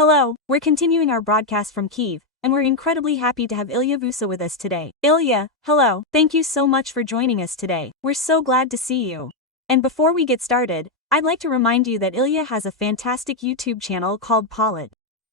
Hello, we're continuing our broadcast from Kyiv, and we're incredibly happy to have Ilya Kusa with us today. Ilya, hello, thank you so much for joining us today. We're so glad to see you. And before we get started, I'd like to remind you that Ilya has a fantastic YouTube channel called Palestinian.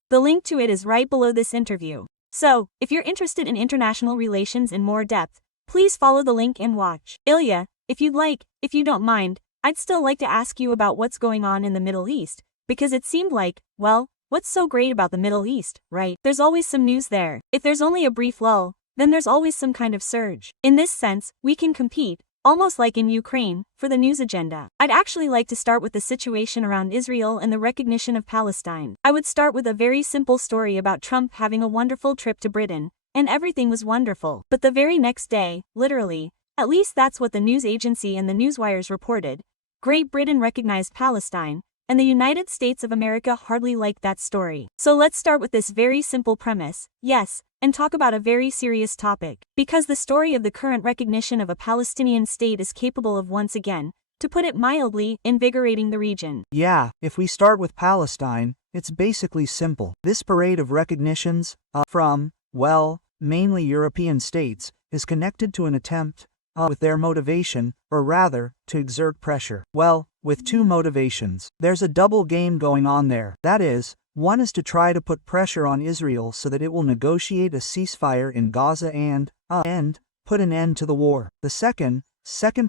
The link to it is right below this interview. So, if you're interested in international relations in more depth, please follow the link and watch. Ilya, if you don't mind, I'd still like to ask you about what's going on in the Middle East, because it seemed like, well, what's so great about the Middle East, right? There's always some news there. If there's only a brief lull, then there's always some kind of surge. In this sense, we can compete, almost like in Ukraine, for the news agenda. I'd actually like to start with the situation around Israel and the recognition of Palestine. I would start with a very simple story about Trump having a wonderful trip to Britain, and everything was wonderful. But the very next day, literally, at least that's what the news agency and the newswires reported, Great Britain recognized Palestine, and the United States of America hardly liked that story. So let's start with this very simple premise, yes, and talk about a very serious topic. Because the story of the current recognition of a Palestinian state is capable of once again, to put it mildly, invigorating the region. Yeah, if we start with Palestine, it's basically simple. This parade of recognitions, from, well, mainly European states, is connected to an attempt, with their motivation, or rather, to exert pressure. Well, with two motivations. There's a double game going on there. That is, one is to try to put pressure on Israel so that it will negotiate a ceasefire in Gaza and put an end to the war. The second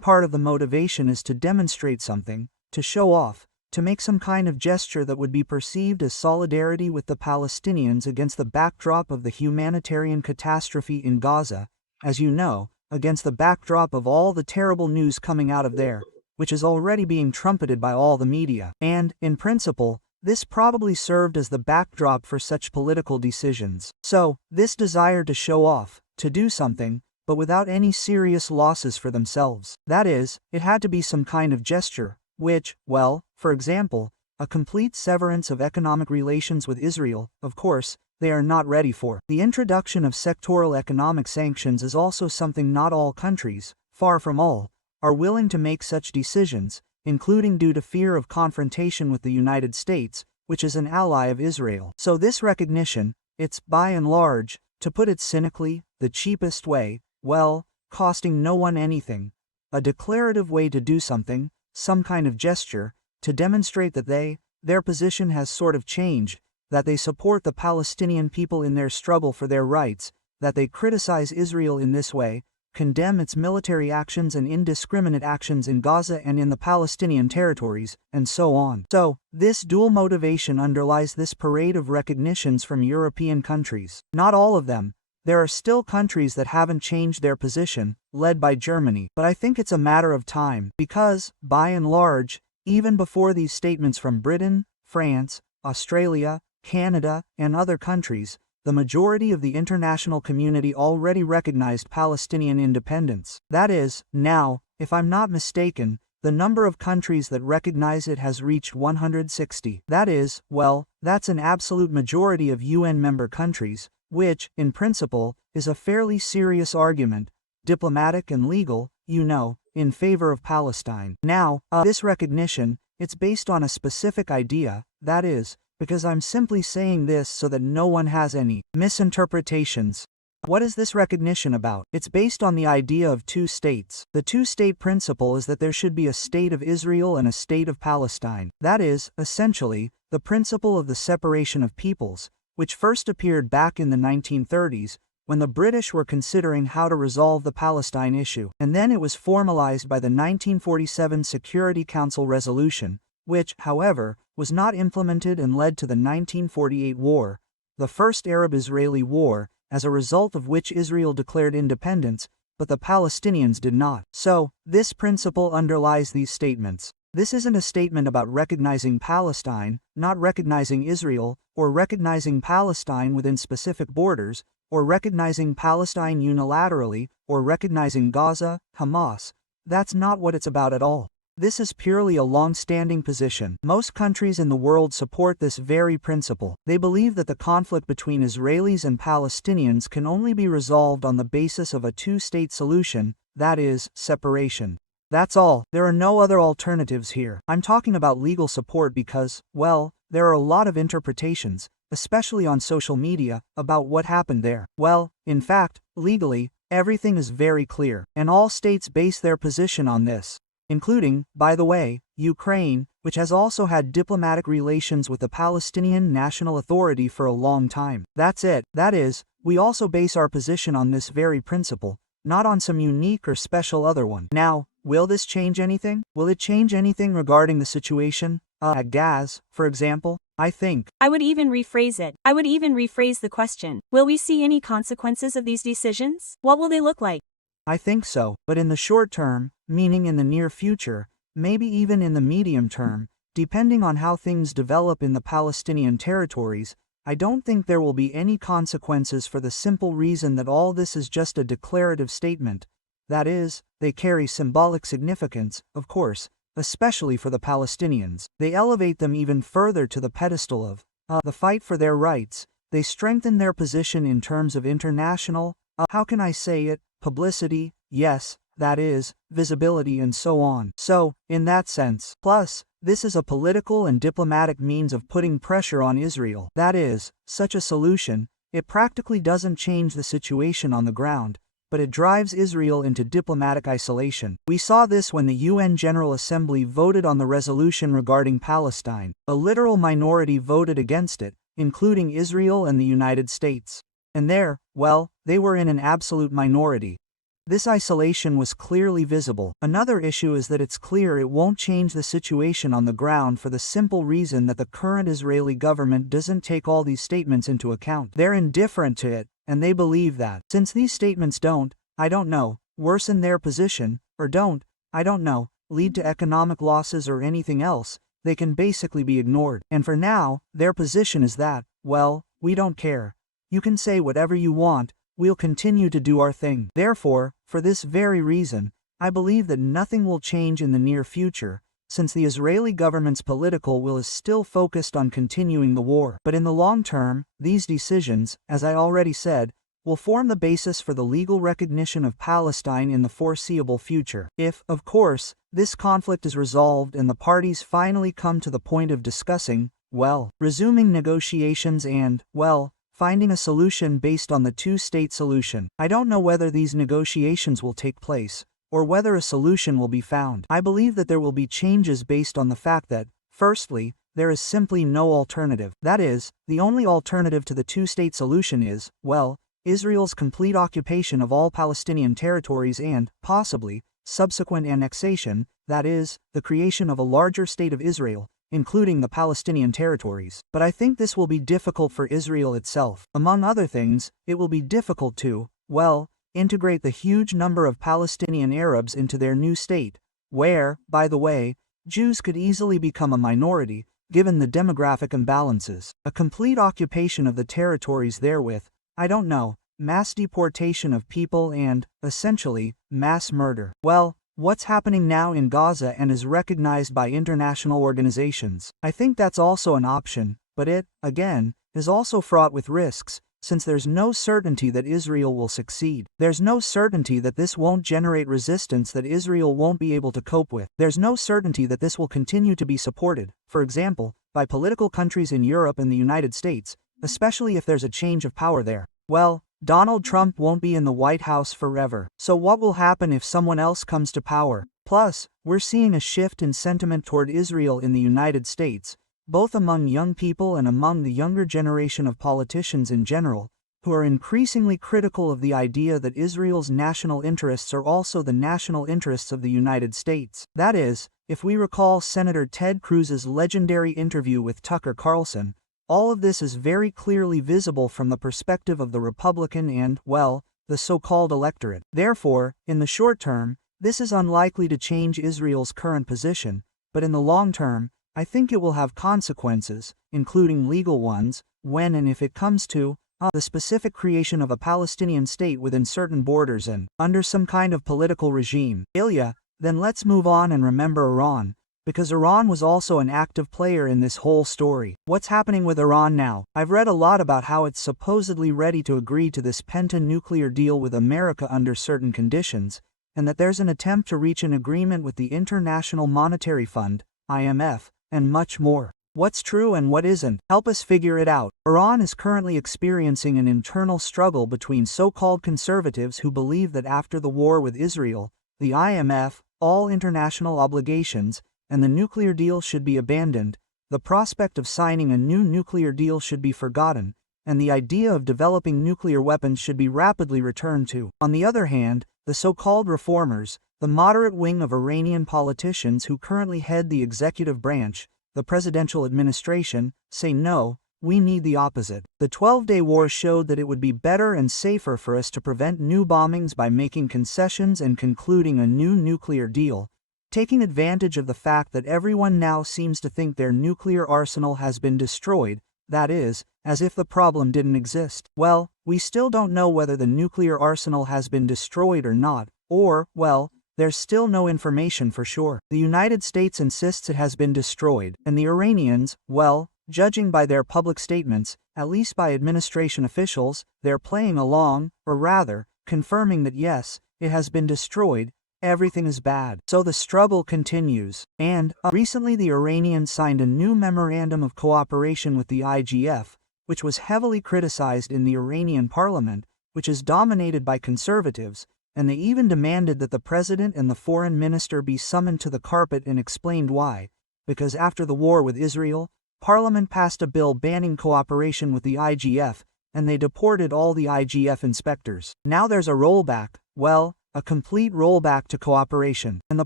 part of the motivation is to demonstrate something, to show off, to make some kind of gesture that would be perceived as solidarity with the Palestinians against the backdrop of the humanitarian catastrophe in Gaza, as you know, against the backdrop of all the terrible news coming out of there, which is already being trumpeted by all the media. And, in principle, this probably served as the backdrop for such political decisions. So, this desire to show off, to do something, but without any serious losses for themselves. That is, it had to be some kind of gesture, which, well, for example, a complete severance of economic relations with Israel, of course, they are not ready for. The introduction of sectoral economic sanctions is also something not all countries, far from all, are willing to make such decisions, including due to fear of confrontation with the United States, which is an ally of Israel. So this recognition, it's, by and large, to put it cynically, the cheapest way, well, costing no one anything, a declarative way to do something, some kind of gesture, to demonstrate that their position has sort of changed, that they support the Palestinian people in their struggle for their rights, that they criticize Israel in this way, condemn its military actions and indiscriminate actions in Gaza and in the Palestinian territories, and so on. So, this dual motivation underlies this parade of recognitions from European countries. Not all of them. There are still countries that haven't changed their position, led by Germany. But I think it's a matter of time, because, by and large, even before these statements from Britain, France, Australia, Canada, and other countries, the majority of the international community already recognized Palestinian independence. That is, now, if I'm not mistaken, the number of countries that recognize it has reached 160. That is, well, that's an absolute majority of UN member countries, which, in principle, is a fairly serious argument, diplomatic and legal, you know, in favor of Palestine. Now, this recognition, it's based on a specific idea, that is, because I'm simply saying this so that no one has any misinterpretations. What is this recognition about? It's based on the idea of two states. The two-state principle is that there should be a state of Israel and a state of Palestine. That is, essentially, the principle of the separation of peoples, which first appeared back in the 1930s, when the British were considering how to resolve the Palestine issue. And then it was formalized by the 1947 Security Council resolution, which, however, was not implemented and led to the 1948 war, the first Arab-Israeli war, as a result of which Israel declared independence, but the Palestinians did not. So, this principle underlies these statements. This isn't a statement about recognizing Palestine, not recognizing Israel, or recognizing Palestine within specific borders, or recognizing Palestine unilaterally, or recognizing Gaza, Hamas. That's not what it's about at all. This is purely a long-standing position. Most countries in the world support this very principle. They believe that the conflict between Israelis and Palestinians can only be resolved on the basis of a two-state solution, that is, separation. That's all. There are no other alternatives here. I'm talking about legal support because, well, there are a lot of interpretations, especially on social media, about what happened there. Well, in fact, legally, everything is very clear, and all states base their position on this, including, by the way, Ukraine, which has also had diplomatic relations with the Palestinian National Authority for a long time. That's it. That is, we also base our position on this very principle, not on some unique or special other one. Now, will this change anything? Will it change anything regarding the situation at Gaza, for example? I think. I would even rephrase it. I would even rephrase the question. Will we see any consequences of these decisions? What will they look like? I think so, but in the short term, meaning in the near future, maybe even in the medium term, depending on how things develop in the Palestinian territories, I don't think there will be any consequences for the simple reason that all this is just a declarative statement. That is, they carry symbolic significance, of course, especially for the Palestinians. They elevate them even further to the pedestal of the fight for their rights. They strengthen their position in terms of international, how can I say it, publicity, yes, that is, visibility and so on. So, in that sense, plus, this is a political and diplomatic means of putting pressure on Israel. That is, such a solution, it practically doesn't change the situation on the ground, but it drives Israel into diplomatic isolation. We saw this when the UN General Assembly voted on the resolution regarding Palestine. A literal minority voted against it, including Israel and the United States. And there, well, they were in an absolute minority. This isolation was clearly visible. Another issue is that it's clear it won't change the situation on the ground for the simple reason that the current Israeli government doesn't take all these statements into account. They're indifferent to it, and they believe that, since these statements don't, I don't know, worsen their position, or don't, I don't know, lead to economic losses or anything else, they can basically be ignored. And for now, their position is that, well, we don't care. You can say whatever you want, we'll continue to do our thing. Therefore, for this very reason, I believe that nothing will change in the near future, since the Israeli government's political will is still focused on continuing the war. But in the long term, these decisions, as I already said, will form the basis for the legal recognition of Palestine in the foreseeable future. If, of course, this conflict is resolved and the parties finally come to the point of discussing, well, resuming negotiations and, well, finding a solution based on the two-state solution. I don't know whether these negotiations will take place, or whether a solution will be found. I believe that there will be changes based on the fact that, firstly, there is simply no alternative. That is, the only alternative to the two-state solution is, well, Israel's complete occupation of all Palestinian territories and, possibly, subsequent annexation, that is, the creation of a larger state of Israel, including the Palestinian territories. But I think this will be difficult for Israel itself. Among other things, it will be difficult to, well, integrate the huge number of Palestinian Arabs into their new state, where, by the way, Jews could easily become a minority, given the demographic imbalances. A complete occupation of the territories therewith, I don't know, mass deportation of people and, essentially, mass murder. Well, what's happening now in Gaza and is recognized by international organizations. I think that's also an option, but it, again, is also fraught with risks, since there's no certainty that Israel will succeed. There's no certainty that this won't generate resistance that Israel won't be able to cope with. There's no certainty that this will continue to be supported, for example, by political countries in Europe and the United States, especially if there's a change of power there. Well, Donald Trump won't be in the White House forever. So what will happen if someone else comes to power? Plus, we're seeing a shift in sentiment toward Israel in the United States, both among young people and among the younger generation of politicians in general, who are increasingly critical of the idea that Israel's national interests are also the national interests of the United States. That is, if we recall Senator Ted Cruz's legendary interview with Tucker Carlson, all of this is very clearly visible from the perspective of the Republican and, well, the so-called electorate. Therefore, in the short term, this is unlikely to change Israel's current position, but in the long term, I think it will have consequences, including legal ones, when and if it comes to the specific creation of a Palestinian state within certain borders and under some kind of political regime. Ilya, then let's move on and remember Iran, because Iran was also an active player in this whole story. What's happening with Iran now? I've read a lot about how it's supposedly ready to agree to this penta-nuclear deal with America under certain conditions, and that there's an attempt to reach an agreement with the International Monetary Fund, IMF, and much more. What's true and what isn't? Help us figure it out. Iran is currently experiencing an internal struggle between so-called conservatives who believe that after the war with Israel, the IMF, all international obligations, and the nuclear deal should be abandoned, the prospect of signing a new nuclear deal should be forgotten, and the idea of developing nuclear weapons should be rapidly returned to. On the other hand, the so-called reformers, the moderate wing of Iranian politicians who currently head the executive branch, the presidential administration, say no, we need the opposite. The 12-day war showed that it would be better and safer for us to prevent new bombings by making concessions and concluding a new nuclear deal, taking advantage of the fact that everyone now seems to think their nuclear arsenal has been destroyed, that is, as if the problem didn't exist. Well, we still don't know whether the nuclear arsenal has been destroyed or not, or, well, there's still no information for sure. The United States insists it has been destroyed, and the Iranians, well, judging by their public statements, at least by administration officials, they're playing along, or rather, confirming that yes, it has been destroyed, everything is bad. So the struggle continues, and recently the Iranians signed a new memorandum of cooperation with the IGF, which was heavily criticized in the Iranian parliament, which is dominated by conservatives, and they even demanded that the president and the foreign minister be summoned to the carpet and explained why, because after the war with Israel, Parliament passed a bill banning cooperation with the IGF, and they deported all the IGF inspectors. Now there's a rollback, well, a complete rollback to cooperation, and the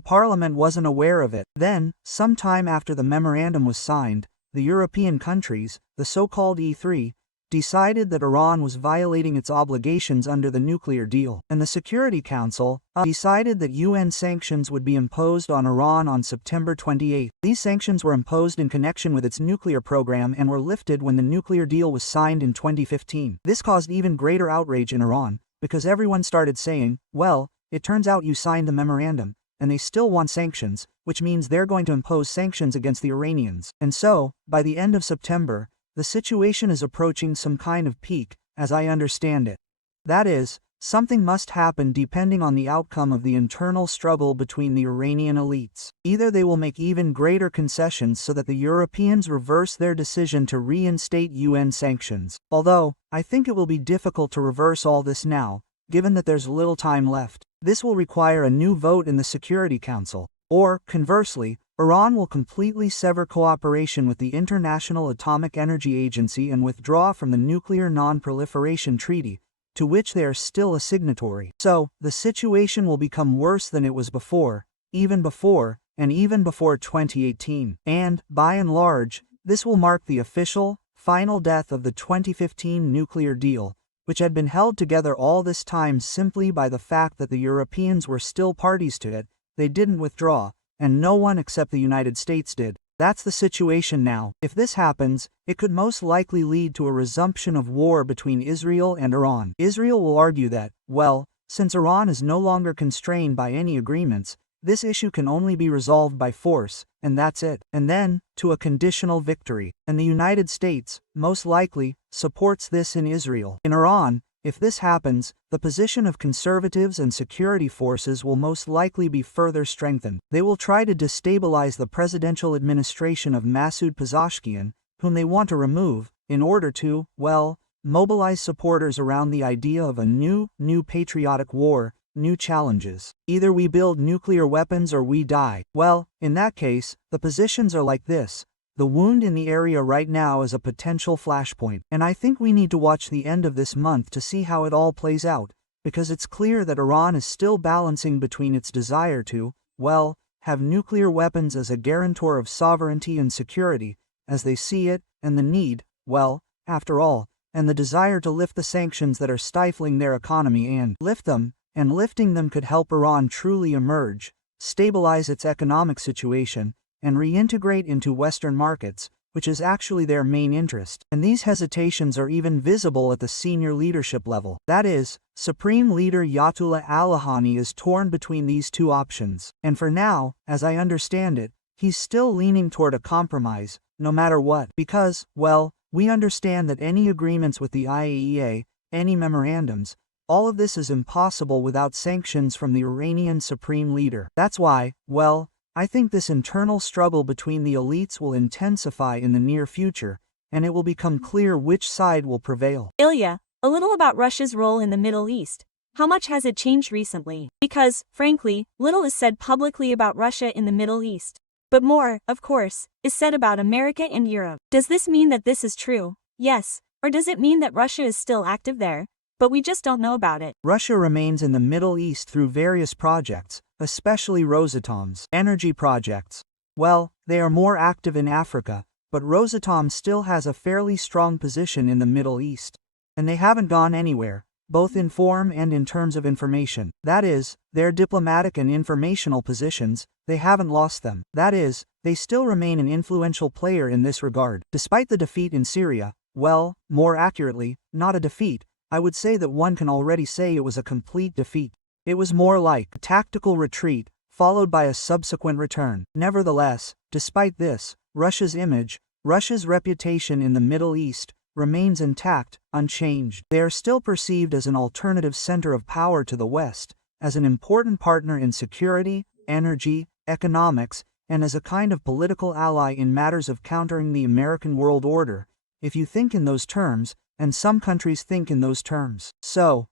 Parliament wasn't aware of it. Then, sometime after the memorandum was signed, the European countries, the so-called E3, decided that Iran was violating its obligations under the nuclear deal, and the Security Council decided that UN sanctions would be imposed on Iran on September 28. These sanctions were imposed in connection with its nuclear program and were lifted when the nuclear deal was signed in 2015. This caused even greater outrage in Iran, because everyone started saying, well, it turns out you signed the memorandum, and they still want sanctions, which means they're going to impose sanctions against the Iranians. And so, by the end of September, the situation is approaching some kind of peak, as I understand it. That is, something must happen depending on the outcome of the internal struggle between the Iranian elites. Either they will make even greater concessions so that the Europeans reverse their decision to reinstate UN sanctions. Although, I think it will be difficult to reverse all this now, given that there's little time left. This will require a new vote in the Security Council. Or, conversely, Iran will completely sever cooperation with the International Atomic Energy Agency and withdraw from the Nuclear Non-Proliferation Treaty, to which they are still a signatory. So, the situation will become worse than it was before, even before 2018. And, by and large, this will mark the official, final death of the 2015 nuclear deal, which had been held together all this time simply by the fact that the Europeans were still parties to it. They didn't withdraw, and no one except the United States did. That's the situation now. If this happens, it could most likely lead to a resumption of war between Israel and Iran. Israel will argue that, well, since Iran is no longer constrained by any agreements, this issue can only be resolved by force, and that's it. And then, to a conditional victory. And the United States, most likely, supports this in Israel. In Iran, if this happens, the position of conservatives and security forces will most likely be further strengthened. They will try to destabilize the presidential administration of Masoud Pezeshkian, whom they want to remove, in order to, well, mobilize supporters around the idea of a new patriotic war, new challenges. Either we build nuclear weapons or we die. Well, in that case, the positions are like this. The wound in the area right now is a potential flashpoint, and I think we need to watch the end of this month to see how it all plays out, because it's clear that Iran is still balancing between its desire to, well, have nuclear weapons as a guarantor of sovereignty and security, as they see it, and the need, well, after all, and the desire to lift the sanctions that are stifling their economy and lifting them could help Iran truly emerge, stabilize its economic situation, and reintegrate into Western markets, which is actually their main interest. And these hesitations are even visible at the senior leadership level. That is, Supreme Leader Ayatollah Ali is torn between these two options. And for now, as I understand it, he's still leaning toward a compromise, no matter what. Because, well, we understand that any agreements with the IAEA, any memorandums, All of this is impossible without sanctions from the Iranian supreme leader. That's why, well, I think this internal struggle between the elites will intensify in the near future, and it will become clear which side will prevail. Ilya, a little about Russia's role in the Middle East. How much has it changed recently? Because, frankly, little is said publicly about Russia in the Middle East. But more, of course, is said about America and Europe. Does this mean that this is true? Yes. Or does it mean that Russia is still active there, but we just don't know about it? Russia remains in the Middle East through various projects, especially Rosatom's energy projects. Well, they are more active in Africa, but Rosatom still has a fairly strong position in the Middle East. And they haven't gone anywhere, both in form and in terms of information. That is, their diplomatic and informational positions, they haven't lost them. That is, they still remain an influential player in this regard. Despite the defeat in Syria, well, more accurately, not a defeat, I would say that one can already say it was a complete defeat. It was more like a tactical retreat, followed by a subsequent return. Nevertheless, despite this, Russia's image, Russia's reputation in the Middle East, remains intact, unchanged. They are still perceived as an alternative center of power to the West, as an important partner in security, energy, economics, and as a kind of political ally in matters of countering the American world order, if you think in those terms, and some countries think in those terms. So,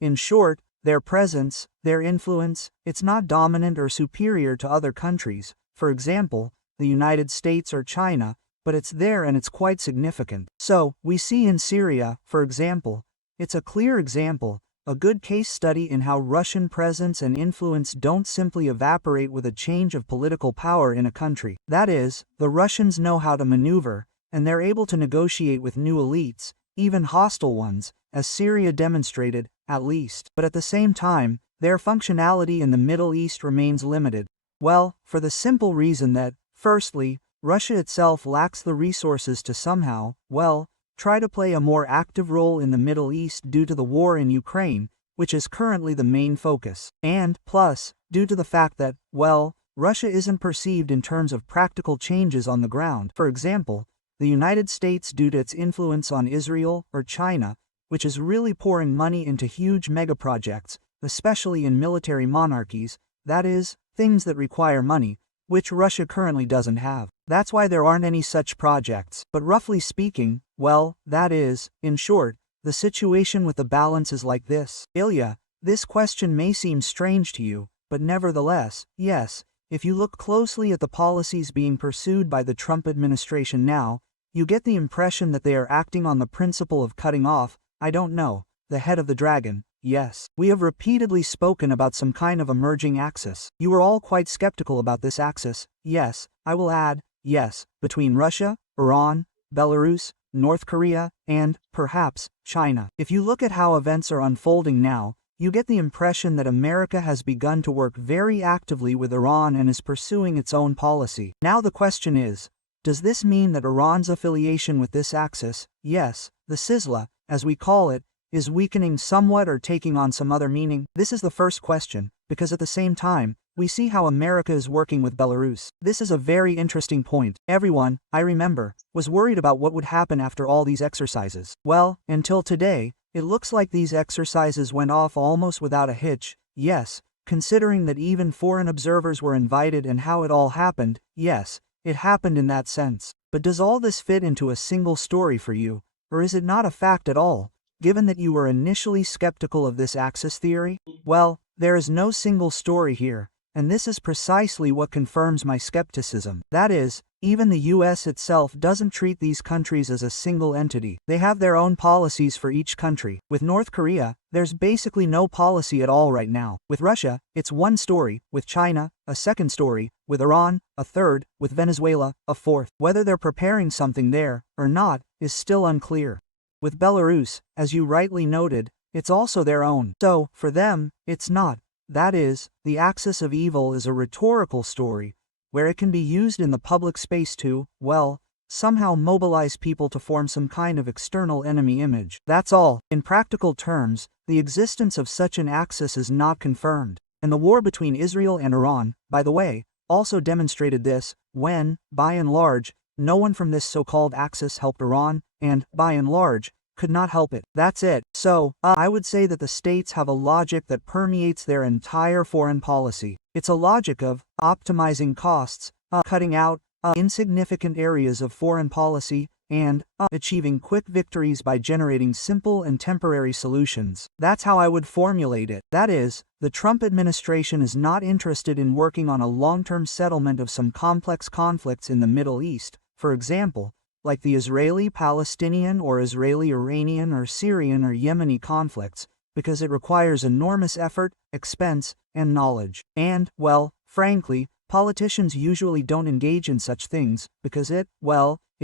in short, their presence, their influence, it's not dominant or superior to other countries, for example, the United States or China, but it's there and it's quite significant. So, we see in Syria, for example, it's a clear example, a good case study in how Russian presence and influence don't simply evaporate with a change of political power in a country. That is, the Russians know how to maneuver, and they're able to negotiate with new elites, even hostile ones, as Syria demonstrated, at least. But at the same time, their functionality in the Middle East remains limited. Well, for the simple reason that, firstly, Russia itself lacks the resources to somehow, well, try to play a more active role in the Middle East due to the war in Ukraine, which is currently the main focus. And, plus, due to the fact that, well, Russia isn't perceived in terms of practical changes on the ground. For example, the United States due to its influence on Israel or China, which is really pouring money into huge megaprojects, especially in military monarchies, that is, things that require money, which Russia currently doesn't have. That's why there aren't any such projects. But roughly speaking, well, that is, in short, the situation with the balance is like this. Ilya, this question may seem strange to you, but nevertheless, yes, if you look closely at the policies being pursued by the Trump administration now, you get the impression that they are acting on the principle of cutting off, I don't know, the head of the dragon. Yes, we have repeatedly spoken about some kind of emerging axis. You are all quite skeptical about this axis, yes, I will add, yes, between Russia, Iran, Belarus, North Korea, and, perhaps, China. If you look at how events are unfolding now, you get the impression that America has begun to work very actively with Iran and is pursuing its own policy. Now the question is, does this mean that Iran's affiliation with this axis, yes, the Sizzla, as we call it, is weakening somewhat or taking on some other meaning? This is the first question, because at the same time, we see how America is working with Belarus. This is a very interesting point. Everyone, I remember, was worried about what would happen after all these exercises. Well, until today, it looks like these exercises went off almost without a hitch, yes, considering that even foreign observers were invited and how it all happened, yes, it happened in that sense. But does all this fit into a single story for you, or is it not a fact at all, given that you were initially skeptical of this axis theory? Well, there is no single story here, and this is precisely what confirms my skepticism. That is, even the US itself doesn't treat these countries as a single entity. They have their own policies for each country. With North Korea, there's basically no policy at all right now. With Russia, it's one story, with China, a second story, with Iran, a third, with Venezuela, a fourth. Whether they're preparing something there, or not, is still unclear. With Belarus, as you rightly noted, it's also their own. So, for them, it's not. That is, the axis of evil is a rhetorical story, where it can be used in the public space to, well, somehow mobilize people to form some kind of external enemy image. That's all. In practical terms, the existence of such an axis is not confirmed. And the war between Israel and Iran, by the way, also demonstrated this, when, by and large, no one from this so-called axis helped Iran, and, by and large, could not help it. That's it. So, I would say that the states have a logic that permeates their entire foreign policy. It's a logic of optimizing costs, cutting out insignificant areas of foreign policy, and achieving quick victories by generating simple and temporary solutions. That's how I would formulate it. That is, the Trump administration is not interested in working on a long-term settlement of some complex conflicts in the Middle East, for example, like the Israeli-Palestinian or Israeli-Iranian or Syrian or Yemeni conflicts, because it requires enormous effort, expense, and knowledge. And, well, frankly, politicians usually don't engage in such things, because it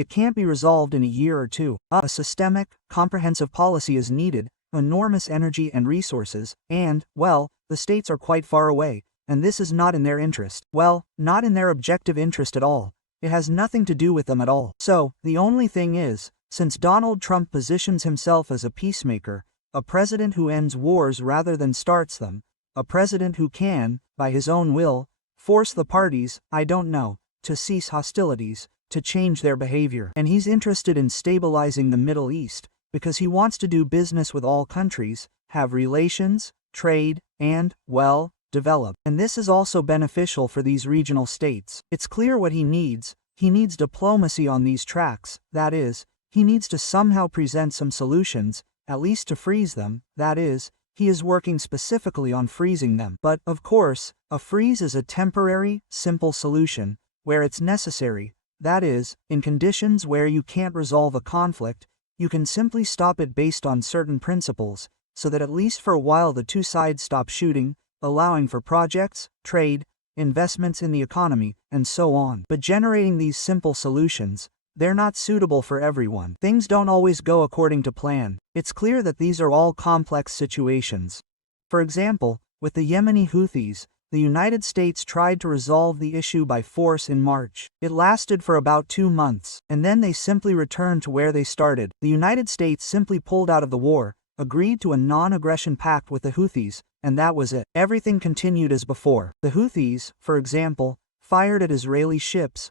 can't be resolved in a year or two. A systemic, comprehensive policy is needed, enormous energy and resources, and, well, the states are quite far away, and this is not in their interest. Well, not in their objective interest at all. It has nothing to do with them at all. So, the only thing is, since Donald Trump positions himself as a peacemaker, a president who ends wars rather than starts them, a president who can, by his own will, force the parties, to cease hostilities, to change their behavior. And he's interested in stabilizing the Middle East, because he wants to do business with all countries, have relations, trade, and, well, develop. And this is also beneficial for these regional states. It's clear what he needs. He needs diplomacy on these tracks, that is, he needs to somehow present some solutions, at least to freeze them, that is, he is working specifically on freezing them. But, of course, a freeze is a temporary, simple solution, where it's necessary, that is, in conditions where you can't resolve a conflict, you can simply stop it based on certain principles, so that at least for a while the two sides stop shooting, allowing for projects, trade, investments in the economy, and so on. But generating these simple solutions, they're not suitable for everyone. Things don't always go according to plan. It's clear that these are all complex situations. For example, with the Yemeni Houthis, the United States tried to resolve the issue by force in March. It lasted for about 2 months, and then they simply returned to where they started. The United States simply pulled out of the war, agreed to a non-aggression pact with the Houthis, and that was it. Everything continued as before. The Houthis, for example, fired at Israeli ships,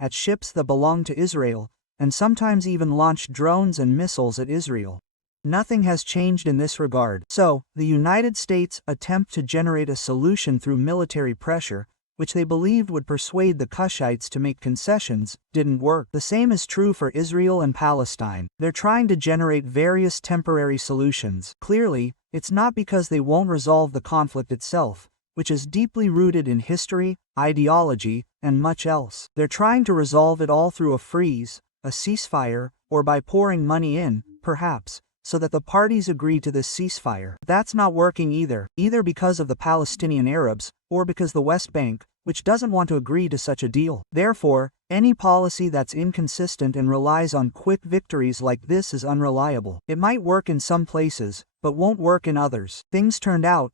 at ships that belonged to Israel, and sometimes even launched drones and missiles at Israel. Nothing has changed in this regard. So, the United States' attempt to generate a solution through military pressure, which they believed would persuade the Cushites to make concessions, didn't work. The same is true for Israel and Palestine. They're trying to generate various temporary solutions. Clearly, it's not because they won't resolve the conflict itself, which is deeply rooted in history, ideology, and much else. They're trying to resolve it all through a freeze, a ceasefire, or by pouring money in, perhaps, so that the parties agree to this ceasefire. That's not working either because of the Palestinian Arabs, or because the West Bank, which doesn't want to agree to such a deal. Therefore, any policy that's inconsistent and relies on quick victories like this is unreliable. It might work in some places, but won't work in others. Things turned out,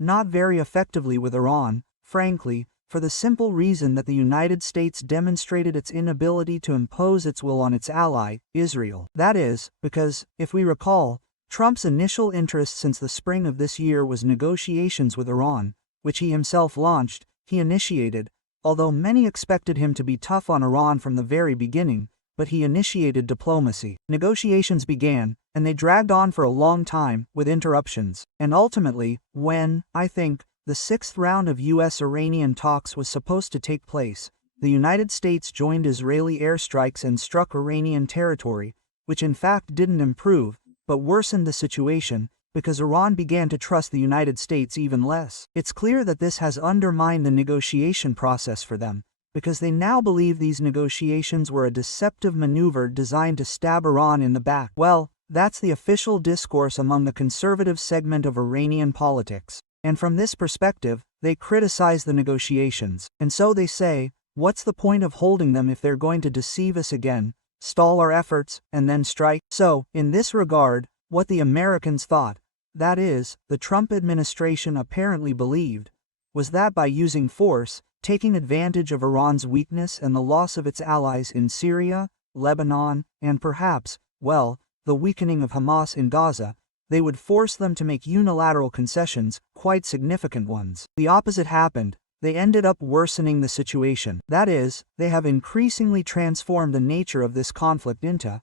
not very effectively with Iran, frankly, for the simple reason that the United States demonstrated its inability to impose its will on its ally, Israel. That is, because, if we recall, Trump's initial interest since the spring of this year was negotiations with Iran, which he himself launched, he initiated, although many expected him to be tough on Iran from the very beginning, but he initiated diplomacy. Negotiations began, and they dragged on for a long time, with interruptions. And ultimately, when, I think, the 6th round of US-Iranian talks was supposed to take place, the United States joined Israeli airstrikes and struck Iranian territory, which in fact didn't improve, but worsened the situation, because Iran began to trust the United States even less. It's clear that this has undermined the negotiation process for them, because they now believe these negotiations were a deceptive maneuver designed to stab Iran in the back. Well, that's the official discourse among the conservative segment of Iranian politics. And from this perspective, they criticize the negotiations. And so they say, what's the point of holding them if they're going to deceive us again, stall our efforts, and then strike? So, in this regard, what the Americans thought, that is, the Trump administration apparently believed, was that by using force, taking advantage of Iran's weakness and the loss of its allies in Syria, Lebanon, and perhaps, the weakening of Hamas in Gaza, they would force them to make unilateral concessions, quite significant ones. The opposite happened. They ended up worsening the situation. That is, they have increasingly transformed the nature of this conflict into,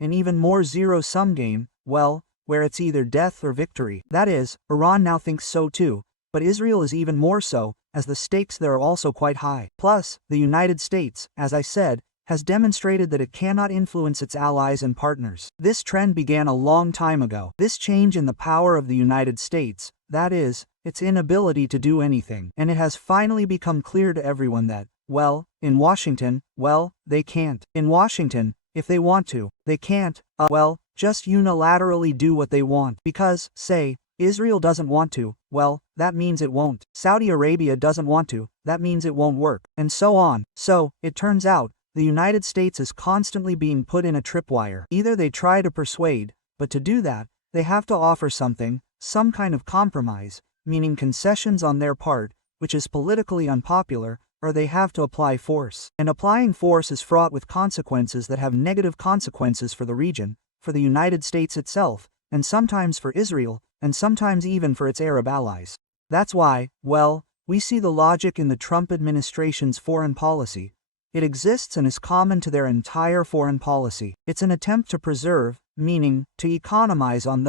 an even more zero-sum game, well, where it's either death or victory. That is, Iran now thinks so too, but Israel is even more so, as the stakes there are also quite high. Plus, the United States, as I said, has demonstrated that it cannot influence its allies and partners. This trend began a long time ago. This change in the power of the United States, that is, its inability to do anything. And it has finally become clear to everyone that, well, in Washington, well, they can't. In Washington, if they want to, they can't, well, just unilaterally do what they want. Because, say, Israel doesn't want to, well, that means it won't. Saudi Arabia doesn't want to, that means it won't work. And so on. So, it turns out, the United States is constantly being put in a tripwire. Either they try to persuade, but to do that, they have to offer something, some kind of compromise, meaning concessions on their part, which is politically unpopular, or they have to apply force. And applying force is fraught with consequences that have negative consequences for the region, for the United States itself, and sometimes for Israel, and sometimes even for its Arab allies. That's why, well, we see the logic in the Trump administration's foreign policy. It exists and is common to their entire foreign policy. It's an attempt to preserve, meaning, to economize on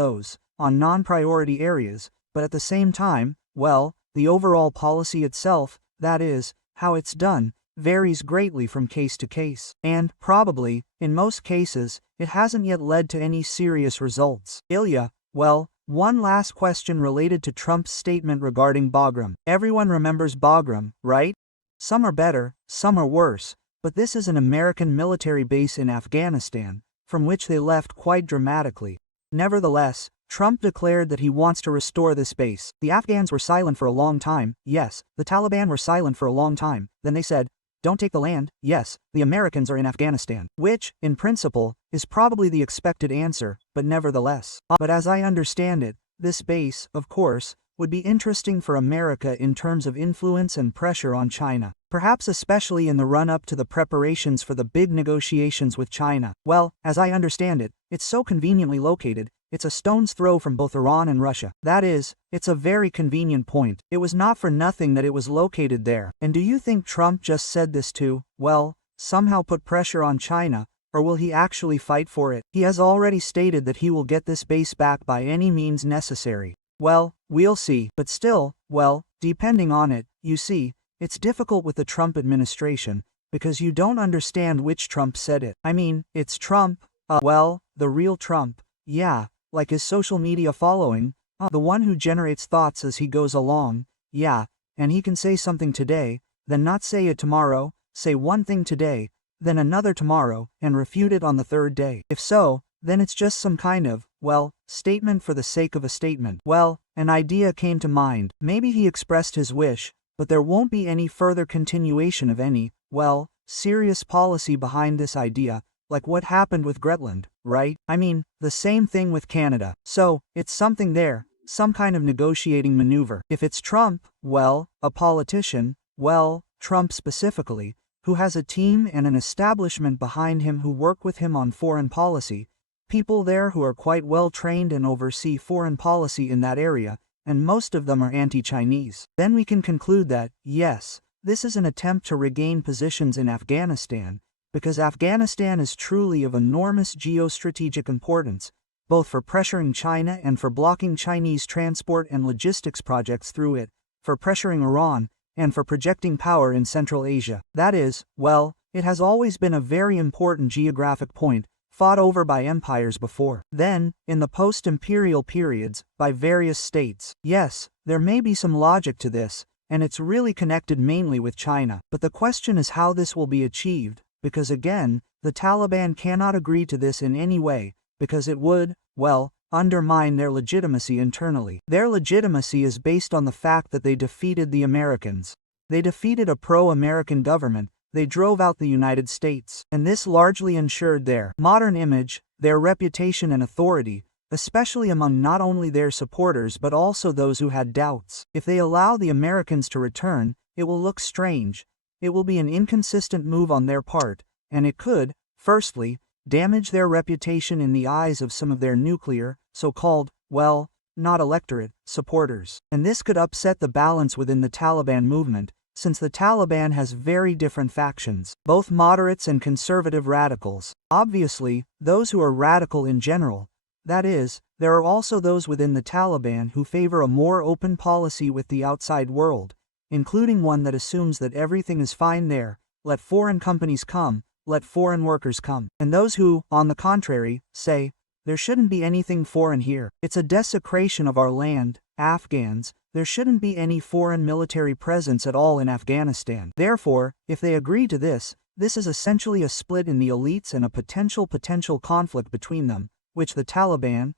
non-priority areas, but at the same time, well, the overall policy itself, that is, how it's done, varies greatly from case to case. And, probably, in most cases, it hasn't yet led to any serious results. Ilya, well, one last question related to Trump's statement regarding Bagram. Everyone remembers Bagram, right? Some are better, some are worse, but this is an American military base in Afghanistan, from which they left quite dramatically. Nevertheless, Trump declared that he wants to restore this base. The Afghans were silent for a long time, yes, the Taliban were silent for a long time, then they said, don't take the land, yes, the Americans are in Afghanistan. Which, in principle, is probably the expected answer, but nevertheless. But as I understand it, this base, of course, would be interesting for America in terms of influence and pressure on China, perhaps especially in the run-up to the preparations for the big negotiations with China. Well, as I understand it, it's so conveniently located, it's a stone's throw from both Iran and Russia. That is, it's a very convenient point. It was not for nothing that it was located there. And do you think Trump just said this to, well, somehow put pressure on China, or will he actually fight for it? He has already stated that he will get this base back by any means necessary. Well, we'll see. But still, well, depending on it, you see, it's difficult with the Trump administration, because you don't understand which Trump said it. I mean, it's Trump, well, the real Trump, yeah, like his social media following, the one who generates thoughts as he goes along, yeah, and he can say something today, then not say it tomorrow, say one thing today, then another tomorrow, and refute it on the third day. If so, then it's just some kind of, well, statement for the sake of a statement. Well, an idea came to mind. Maybe he expressed his wish, but there won't be any further continuation of any, well, serious policy behind this idea, like what happened with Greenland, right? I mean, the same thing with Canada. So, it's something there, some kind of negotiating maneuver. If it's Trump, well, a politician, well, Trump specifically, who has a team and an establishment behind him who work with him on foreign policy, people there who are quite well trained and oversee foreign policy in that area, and most of them are anti-Chinese. Then we can conclude that, yes, this is an attempt to regain positions in Afghanistan, because Afghanistan is truly of enormous geostrategic importance, both for pressuring China and for blocking Chinese transport and logistics projects through it, for pressuring Iran, and for projecting power in Central Asia. That is, well, it has always been a very important geographic point, fought over by empires before. Then, in the post-imperial periods, by various states. Yes, there may be some logic to this, and it's really connected mainly with China. But the question is how this will be achieved, because again, the Taliban cannot agree to this in any way, because it would, well, undermine their legitimacy internally. Their legitimacy is based on the fact that they defeated the Americans. They defeated a pro-American government, they drove out the United States, and this largely ensured their modern image, their reputation and authority, especially among not only their supporters but also those who had doubts. If they allow the Americans to return, it will look strange. It will be an inconsistent move on their part, and it could, firstly, damage their reputation in the eyes of some of their nuclear, so-called, well, not electorate, supporters. And this could upset the balance within the Taliban movement, since the Taliban has very different factions, both moderates and conservative radicals. Obviously, those who are radical in general. That is, there are also those within the Taliban who favor a more open policy with the outside world, including one that assumes that everything is fine there, let foreign companies come, let foreign workers come. And those who, on the contrary, say, there shouldn't be anything foreign here. It's a desecration of our land, Afghans. There shouldn't be any foreign military presence at all in Afghanistan. Therefore, if they agree to this, this is essentially a split in the elites and a potential conflict between them, which the Taliban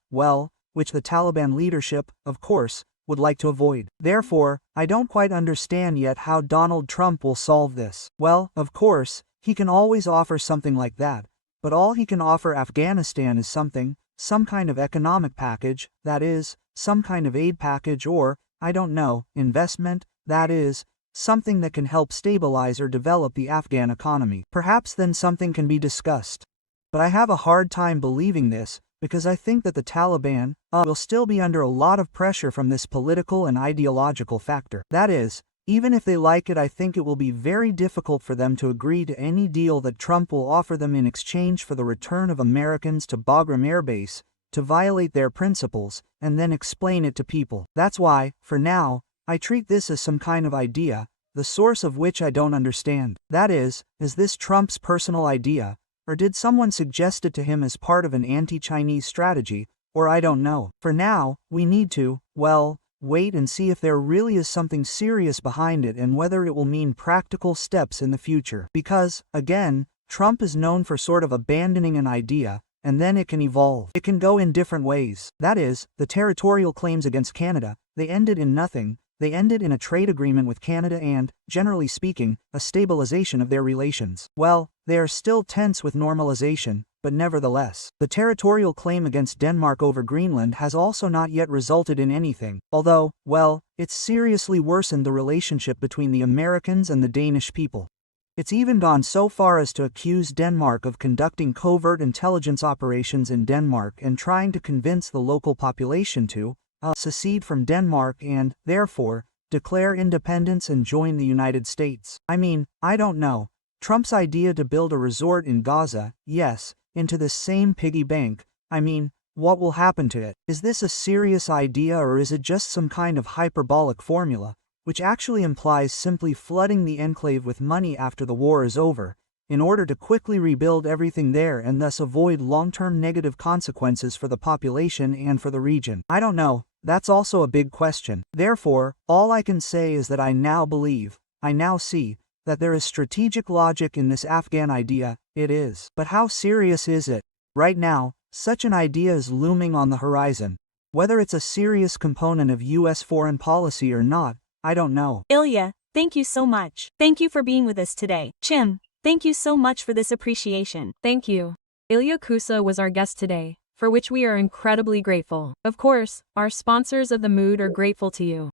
leadership, of course, would like to avoid. Therefore, I don't quite understand yet how Donald Trump will solve this. Well, of course, he can always offer something like that, but all he can offer Afghanistan is some kind of economic package, that is, some kind of aid package or, I don't know, investment, that is, something that can help stabilize or develop the Afghan economy. Perhaps then something can be discussed. But I have a hard time believing this, because I think that the Taliban will still be under a lot of pressure from this political and ideological factor. That is, even if they like it, I think it will be very difficult for them to agree to any deal that Trump will offer them in exchange for the return of Americans to Bagram Air Base, to violate their principles, and then explain it to people. That's why, for now, I treat this as some kind of idea, the source of which I don't understand. That is this Trump's personal idea, or did someone suggest it to him as part of an anti-Chinese strategy, or I don't know. For now, we need to, well, wait and see if there really is something serious behind it and whether it will mean practical steps in the future. Because, again, Trump is known for sort of abandoning an idea, and then it can evolve. It can go in different ways. That is, the territorial claims against Canada, they ended in nothing. They ended in a trade agreement with Canada and, generally speaking, a stabilization of their relations. Well, they are still tense with normalization, but nevertheless. The territorial claim against Denmark over Greenland has also not yet resulted in anything, although, well, it's seriously worsened the relationship between the Americans and the Danish people. It's even gone so far as to accuse Denmark of conducting covert intelligence operations in Denmark and trying to convince the local population to secede from Denmark and, therefore, declare independence and join the United States. I mean, I don't know. Trump's idea to build a resort in Gaza, yes, into this same piggy bank, I mean, what will happen to it? Is this a serious idea or is it just some kind of hyperbolic formula, which actually implies simply flooding the enclave with money after the war is over, in order to quickly rebuild everything there and thus avoid long-term negative consequences for the population and for the region? I don't know. That's also a big question. Therefore, all I can say is that I now see, that there is strategic logic in this Afghan idea. It is. But how serious is it? Right now, such an idea is looming on the horizon. Whether it's a serious component of U.S. foreign policy or not, I don't know. Ilya, thank you so much. Thank you for being with us today. Chim, thank you so much for this appreciation. Thank you. Ilya Kusa was our guest today, for which we are incredibly grateful. Of course, our sponsors of the mood are grateful to you.